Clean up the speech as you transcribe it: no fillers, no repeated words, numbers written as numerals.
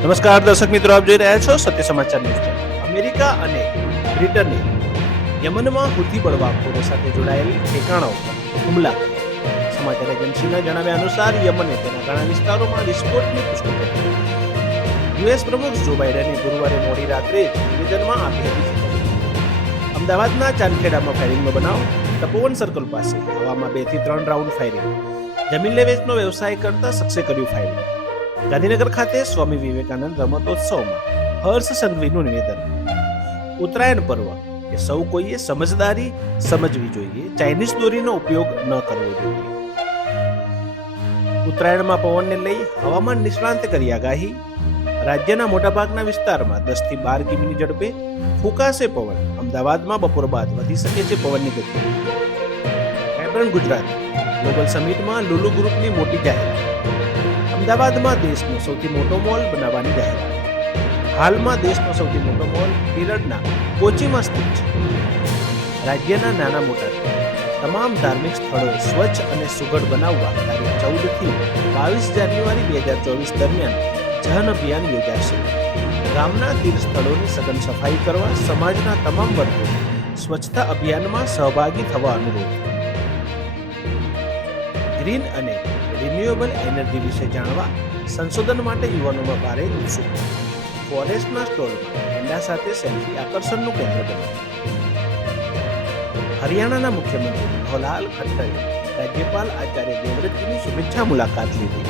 નમસ્કાર દર્શક મિત્રો, આપ જોઈ રહ્યા છો સત્ય સમાચાર ન્યૂઝ ચેનલ. અમેરિકા અને બ્રિટને યમનમાં હુથી બળવાખોરો સાથે જોડાયેલ ઠેકાણાઓ પર હુમલા કર્યા. સમાચાર એજન્સીના જણાવ્યા અનુસાર યમને તેના ઘણા વિસ્તારોમાં વિસ્ફોટની પુષ્ટિ કરી. યુએસ પ્રમુખ જો બાઇડને ગુરુવારે મોડી રાત્રે જ નિવેદનમાં આપી હતી ચેતવણી. અમદાવાદના ચાંદખેડામાં ફાયરિંગનો બનાવ. તપોવન સર્કલ પાસે હવામાં 2 થી 3 રાઉન્ડ ફાયરિંગ. જમીન લે વેચનો વ્યવસાય કરતા શખ્સે કર્યું ફાયરિંગ. ગાંધીનગર ખાતે સ્વામી વિવેકાનંદ રમતોત્સવમાં હર્ષ સંઘવીનું નિવેદન. ઉત્તરાયણ પર્વ કે સૌ કોઈએ સમજદારી સમજવી જોઈએ, ચાઇનીઝ દોરીનો ઉપયોગ ન કરવો જોઈએ. ઉત્તરાયણમાં પવનને લઈ હવામાન નિષ્ણાંતે કરી આગાહી. રાજ્યના મોટાભાગના વિસ્તારમાં 10 થી 12 કિમીની ઝડપે ફૂંકાશે પવન. અમદાવાદમાં બપોર બાદ વધી શકે છે પવનની ગતિ. વાઇબ્રન્ટ ગુજરાત ગ્લોબલ સમિટમાં લુલુ ગ્રુપની મોટી જાહેરાત. અમદાવાદમાં દેશનો સૌથી મોટો મોલ બનાવવાની જાહેરાત. હાલમાં દેશનો સૌથી મોટો મોલ કેરળના કોચીમાં સ્થિત છે. રાજ્યના નાના મોટા તમામ ધાર્મિક સ્થળોએ સ્વચ્છ અને સુઘડ બનાવવા તારીખ 14 થી 22 જાન્યુઆરી 2024 દરમિયાન જન અભિયાન યોજાશે. ગામના તીર્થ સ્થળોની સઘન સફાઈ કરવા સમાજના તમામ વર્ગો સ્વચ્છતા અભિયાનમાં સહભાગી થવા અનુરોધ. ગ્રીન અને રિન્યુએબલ એનર્જી વિશે જાણવા સંશોધન માટે યુવાનોમાં ભારે ઉત્સુકતા. ફોરેસ્ટના સ્ટોલમાં એંડા સાથે સેલ્ફી આકર્ષણનું કેન્દ્ર બન્યું. હરિયાણાના મુખ્યમંત્રી મનોહરલાલ ખટ્ટરે રાજ્યપાલ આચાર્ય દેવવ્રતજીની શુભેચ્છા મુલાકાત લીધી.